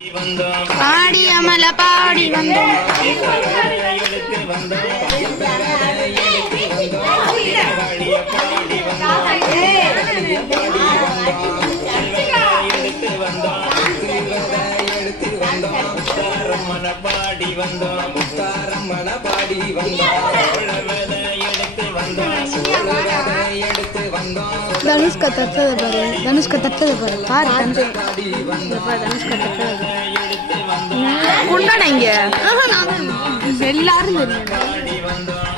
பாடி அமல பாடி வந்தோம் பாடி வந்தோம் பாடி தனுஷ்கா தட்டது பாரு தனுஷ்கா தட்டது பாரு பாரு தனுஷ்கா தட்டது கொண்டாட இங்க எல்லாரும் எடுத்து வந்தோம்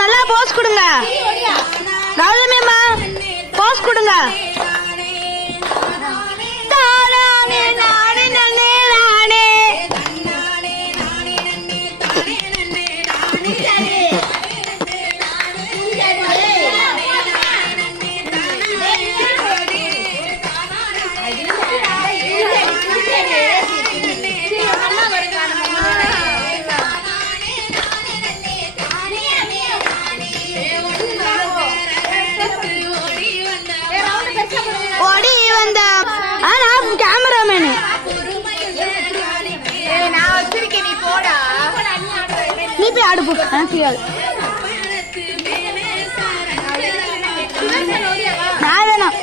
நல்லா போஸ் கொடுங்க ராஜமேமா போஸ் கொடுங்க கேமராமேனு நீ போய் ஆடு போ நான் வேணாம்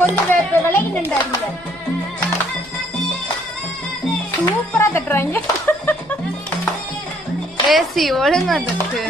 கொஞ்சம் விலகி நின்றாங்க சூப்பரா தட்டுறாங்க ஏசி ஒழுங்கா தட்டு